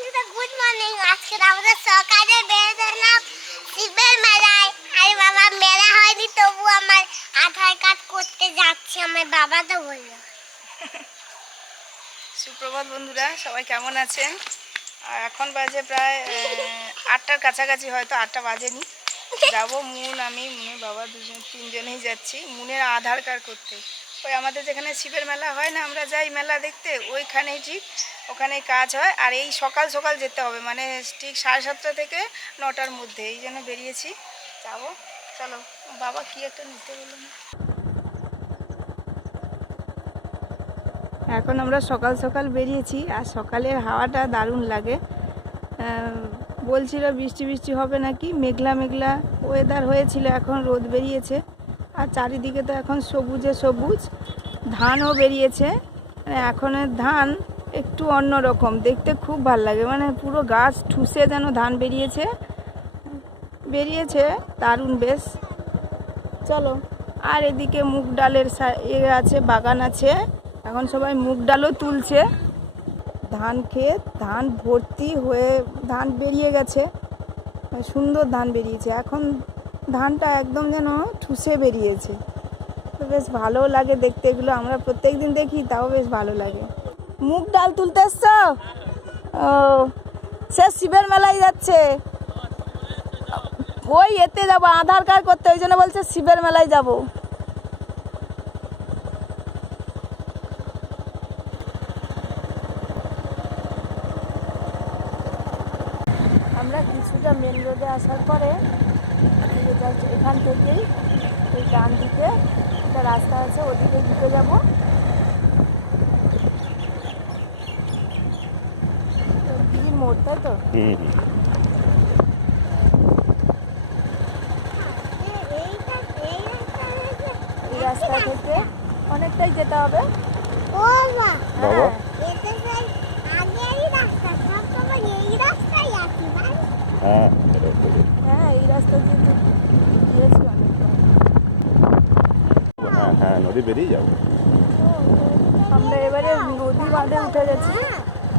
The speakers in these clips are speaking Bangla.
বন্ধুরা গুড মর্নিং আজকে আমরা সকালে বেরোলাম শিবের মেলায়। আরে বাবা, মেলা হয়নি, তবু আমার আধার কার্ড করতে যাচ্ছি, আমার বাবা তো বলল। সুপ্রভাত বন্ধুরা, সবাই কেমন আছেন? আর এখন বাজে প্রায় আটটার কাছাকাছি, হয়তো আটটা বাজেনি। যাব মুন, আমি, মুনের বাবা দুজন, তিনজনেই যাচ্ছি, মুনের আধার কার্ড করতে। ওই আমাদের যেখানে শিবের মেলা হয় না, আমরা যাই মেলা দেখতে, ওইখানেই ঠিক। ওখানে কাজ হয়। আর এই সকাল সকাল যেতে হবে। মানে ঠিক সাড়ে সাতটা থেকে নটার মধ্যে। এই জন্য বেরিয়েছি। যাব। চলো, বাবা কি একটা নিতে বলল না। এখন আমরা সকাল সকাল বেরিয়েছি। আর সকালের হাওয়াটা দারুণ লাগে। বলছিল বৃষ্টি বৃষ্টি হবে নাকি? মেঘলা মেঘলা ওয়েদার হয়েছিল। এখন রোদ বেরিয়েছে। আর চারিদিকে তো এখন সবুজে সবুজ। ধানও বেরিয়েছে। মানে এখনের ধান একটু অন্য রকম। দেখতে খুব ভালো লাগে। মানে পুরো গাছ ঠুসে যেন ধান বেরিয়েছে। বেরিয়েছে, দারুণ বেশ। চলো, আর এদিকে মুগ ডালের এ আছে, বাগান আছে। এখন সবাই মুগ ডালও তুলছে। ধান ক্ষেত, ধান ভর্তি হয়ে, ধান বেরিয়ে গেছে। সুন্দর ধান বেরিয়েছে। এখন ধানটা একদম যেন ঠুসে বেরিয়েছে। তো বেশ ভালো লাগে দেখতে এগুলো। আমরা প্রত্যেক দিন দেখি, তাও বেশ ভালো লাগে। মুগ ডাল তুলতে ও, সে শিবের মেলায় যাচ্ছে। ওই এতে যাব? আধার কার্ড করতে, ওই জন্য বলছে শিবের মেলায় যাব। আমরা কিছুটা মেন রোডে আসার পরে এখান থেকেই এই ডান দিকে একটা রাস্তা আছে, ওদিকে ঢুকে যাব। এই রাস্তা হয়েছে এই রাস্তা থেকে অনেকটাই যেতে হবে। ও হ্যাঁ হ্যাঁ এই রাস্তা দিয়ে গিয়েছি হ্যাঁ হ্যাঁ নদী বেরিয়ে যাব আমরা এবারে নদী বাঁধে উঠে গেছি।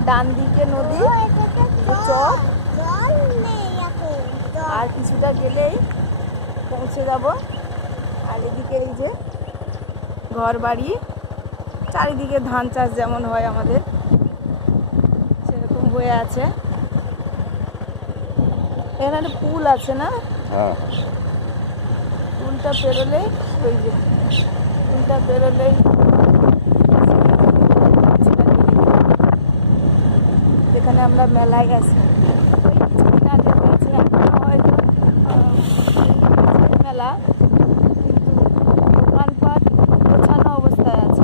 ডান দিকে নদী। আর কিছুটা গেলেই পৌঁছে যাব। আর এদিকে এই যে ঘর বাড়ি চারিদিকে ধান চাষ যেমন হয় আমাদের সেরকম হয়ে আছে। এখানে পুল আছে না? হ্যাঁ। পুলটা পেরোলেই ওই যে পুলটা পেরোলেই যেখানে আমরা মেলায় গেছি। হয়তো মেলা দোকানপাট অবস্থায় আছে,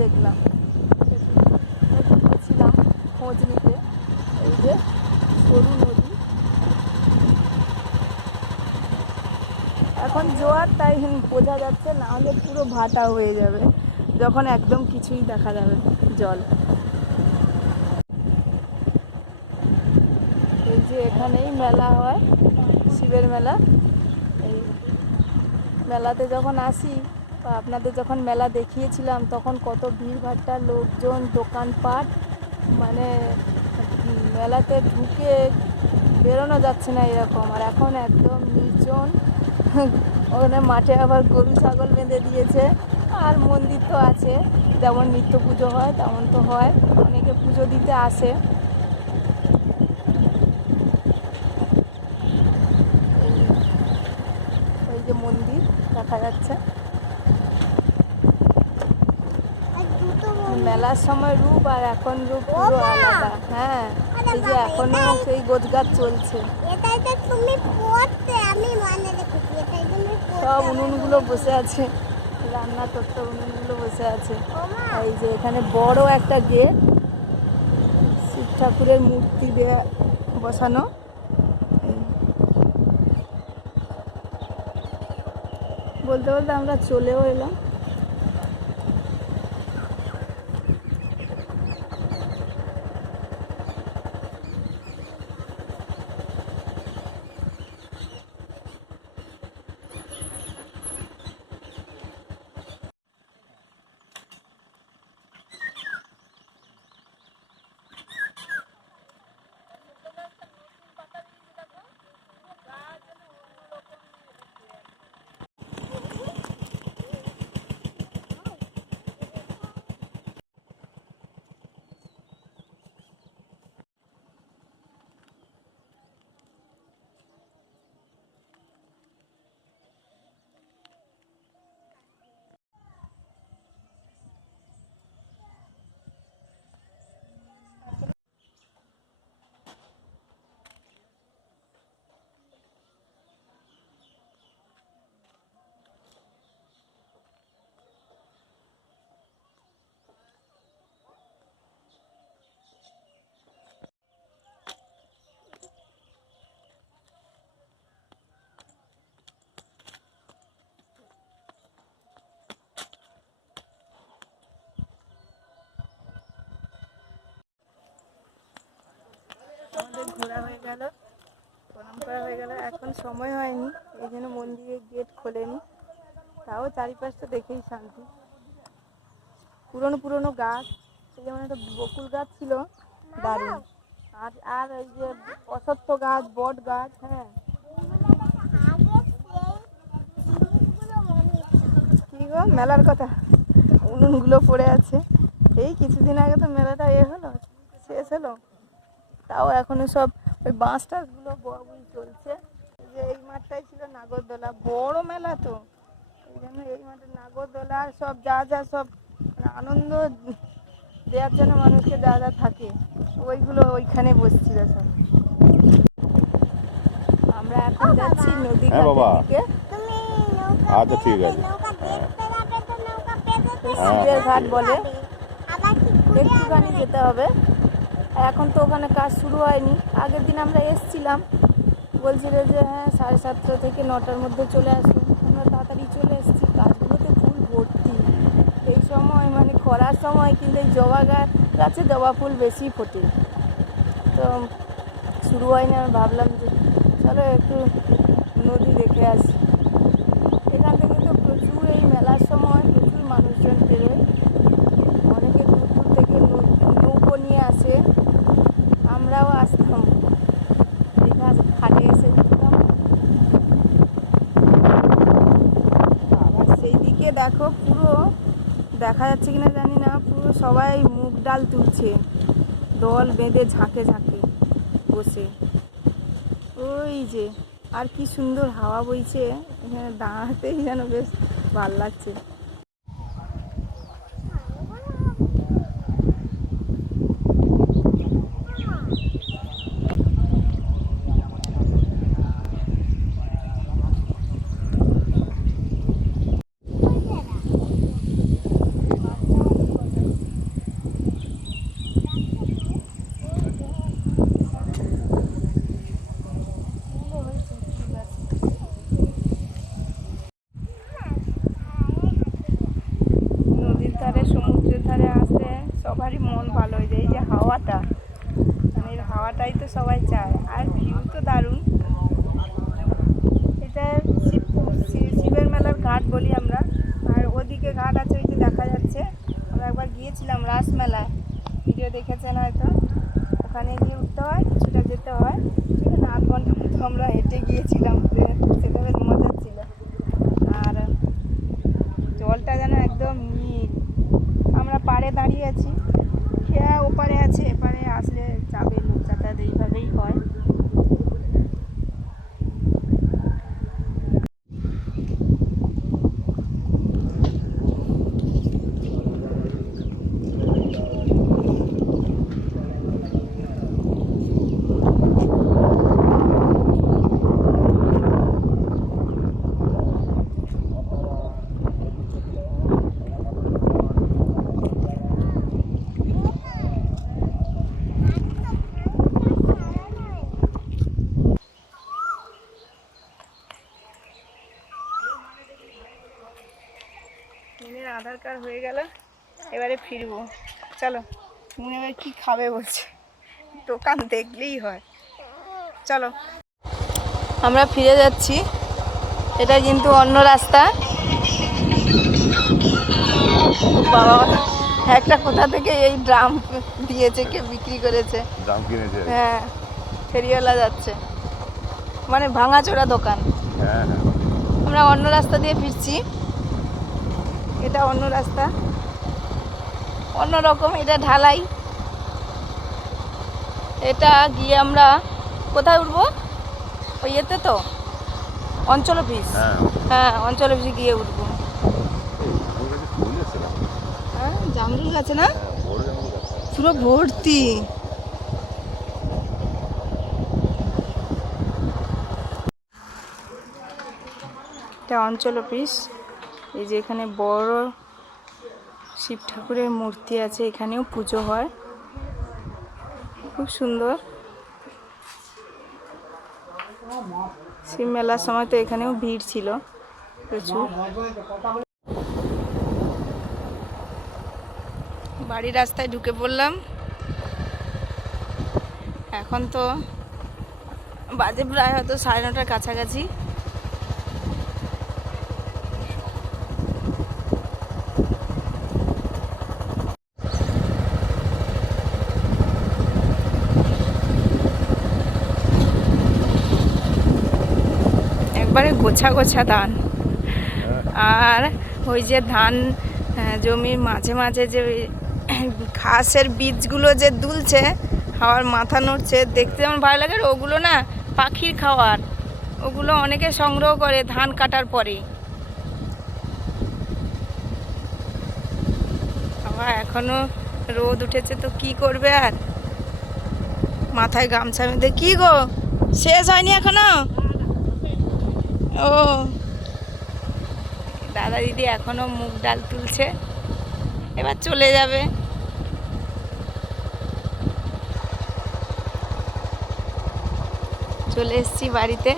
দেখলাম। নিতে যে সরু নদী। এখন জোয়ার, তাই বোঝা যাচ্ছে না হলে পুরো ভাটা হয়ে যাবে, যখন একদম কিছুই দেখা যাবে জল এই যে এখানেই মেলা হয়, শিবের মেলা। এই মেলাতে যখন আসি বা আপনাদের যখন মেলা দেখিয়েছিলাম, তখন কত ভিড় ভাট্টা লোকজন, দোকানপাট মানে মেলাতে ঢুকে বেরোনো যাচ্ছে না এরকম। আর এখন একদম নির্জন, ওখানে মাঠে আবার গরু, ছাগল বেঁধে দিয়েছে। আর মন্দির তো আছে, যেমন নিত্য পুজো হয়, তেমন তো হয়। অনেকে পুজো দিতে আসে এই ওই যে মন্দির দেখা যাচ্ছে মেলার সময় রূপ আর এখন রূপ পুরো আলাদা। হ্যাঁ এই যে এখনও সেই গোছগাছ চলছে। মানে সব উনুনগুলো বসে আছে রান্না করতে উনুনগুলো বসে আছে। এই যে এখানে বড় একটা গেট শিব ঠাকুরের মূর্তি দেয়া বসানো। বলতে বলতে আমরা চলেও এলাম। আমাদের ঘোরা হয়ে গেল, প্রণাম করা হয়ে গেল। এখন সময় হয়নি, এই জন্য মন্দিরের গেট খোলেনি। তাও চারিপাশটা দেখেই শান্তি। পুরনো পুরনো গাছ সেই যেমন একটা বকুল গাছ ছিল, দারুণ। আর আর ওই যে অসত্য গাছ, বট গাছ হ্যাঁ। কি গো, মেলার কথা। উনুনগুলো পড়ে আছে। এই কিছুদিন আগে তো মেলাটা এ হলো, শেষ হলো। তাও এখনও সব ওই বাঁশ টাঁশগুলো বড়ই চলছে। যে এই মাঠটাই ছিল নাগরদোলা বড় মেলা তো। এই জন্য এই মাঠে নাগরদোলা আর সব যা যা সব মানে আনন্দ দেওয়ার জন্য মানুষকে যা যা থাকে ওইগুলো ওইখানে বসছিল সব। আমরা এখন যাচ্ছি নদী হ্যাঁ দিকে। আচ্ছা, ঠিক আছে। ঘাট বলে। একটুখানি যেতে হবে। এখন তো ওখানে কাজ শুরু হয়নি। আগের দিন আমরা এসছিলাম। বলছিল যে হ্যাঁ সাড়ে সাতটা থেকে নটার মধ্যে চলে আসুন আমরা তাড়াতাড়ি চলে এসেছি। গাছগুলোতে ফুল ভর্তি। এই সময় মানে খরার সময়, কিন্তু এই জবা গাছ গাছে জবা ফুল বেশি ফোটে। তো শুরু হয়নি। আমি ভাবলাম যে, চলো একটু নদী দেখে আসি এখান থেকে তো প্রচুর এই মেলার সময় প্রচুর মানুষজন বেরোয় অনেকে দূর দূর থেকে নৌ- নৌকো নিয়ে আসে আমরাও আসতাম দীঘা ঘাটে এসে উঠতাম আবার সেই দিকে দেখো, পুরো দেখা যাচ্ছে কিনা জানি না, পুরো সবাই মুগ ডাল তুলছে। দল বেঁধে ঝাঁকে ঝাঁকে বসে। ওই যে, আর কি সুন্দর হাওয়া বইছে, এখানে দাঁড়াতেই যেন বেশ ভালো লাগছে নদীর ধারে সমুদ্রের ধারে আসলে সবারই মন ভালো হয়ে যায় এই যে হাওয়াটা মানে এই হাওয়াটাই তো সবাই চায় আর ভিউ তো দারুণ এটা শিব শি- শিবের মেলার ঘাট বলি আমরা। আর ওদিকে ঘাট আছে, ওই যে দেখা যাচ্ছে। আমরা একবার গিয়েছিলাম রাস মেলায় ভিডিও দেখেছেন হয়তো? ওখানে গিয়ে উঠতে হয়, কিছুটা যেতে হয়। ঠিক সেখানে আধ ঘণ্টার মতো আমরা হেঁটে গিয়েছিলাম। বেশ মজা ছিল। আর জলটা যেন একদম নীল। আমরা পাড়ে দাঁড়িয়ে আছি। খেয়া ওপারে আছে, এপারে আসলে যাবে লোক যাতায়াত এইভাবেই হয়। কার্ড হয়ে গেল। এবারে ফিরবো। চলো তুমি এবার কি খাবে বলছে। দোকান দেখলেই হয়। চলো। আমরা ফিরে যাচ্ছি। এটা কিন্তু অন্য রাস্তা। বাবা একটা কোথা থেকে এই ড্রাম দিয়েছে কে বিক্রি করেছে? দাম কিনেছে। হ্যাঁ ফেরিওয়ালা যাচ্ছে। মানে ভাঙাচোরা দোকান। হ্যাঁ হ্যাঁ। আমরা অন্য রাস্তা দিয়ে ফিরছি। এটা অন্য রাস্তা। অন্য রকম এটা ঢালাই। এটা গিয়ে আমরা কোথায় উঠবো? ওই ইয়েতে তো? অঞ্চল অফিস। হ্যাঁ। হ্যাঁ অঞ্চল অফিসে গিয়ে উঠবো। হ্যাঁ জামরুল আছে না? গাছ পুরো ভর্তি। এটা অঞ্চল অফিস। এই যে এখানে বড় শিব ঠাকুরের মূর্তি আছে, এখানেও পুজো হয়। খুব সুন্দর। শিব মেলার সময় তো এখানেও ভিড় ছিল প্রচুর। বাড়ির রাস্তায় ঢুকে পড়লাম। এখন তো বাজে প্রায় হয়তো সাড়ে নটার কাছাকাছি। একবারে গোছা গোছা ধান। আর ওই যে ধান জমির মাঝে মাঝে যে ঘাসের বীজগুলো যে দুলছে হাওয়ার মাথা নড়ছে দেখতে যেমন ভালো লাগে। ওগুলো না পাখির খাওয়ার ওগুলো অনেকে সংগ্রহ করে ধান কাটার পরে আবার এখনও রোদ উঠেছে তো কি করবে আর? মাথায় গামছা বেঁধে কি গো? শেষ হয়নি এখনও? ও। দাদা দিদি এখনও মুগ ডাল তুলছে। এবার চলে যাবে। চলে এসছি বাড়িতে।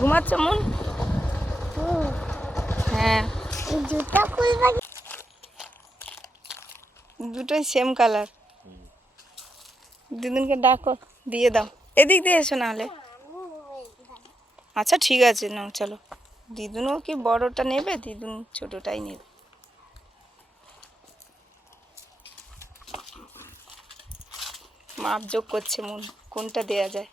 ঘুমাচ্ছ মন হ্যাঁ জুতা খুলবা দুটোই সেম কালার দিদুনকে ডাকো, দিয়ে দাও। এদিক দিয়ে এসো নাহলে। আচ্ছা ঠিক আছে, নাও, চলো। দিদুনও কি বড়টা নেবে? দিদুন ছোটটাই নেবে। মাপ যোগ করছে মন, কোনটা দেয়া যায়?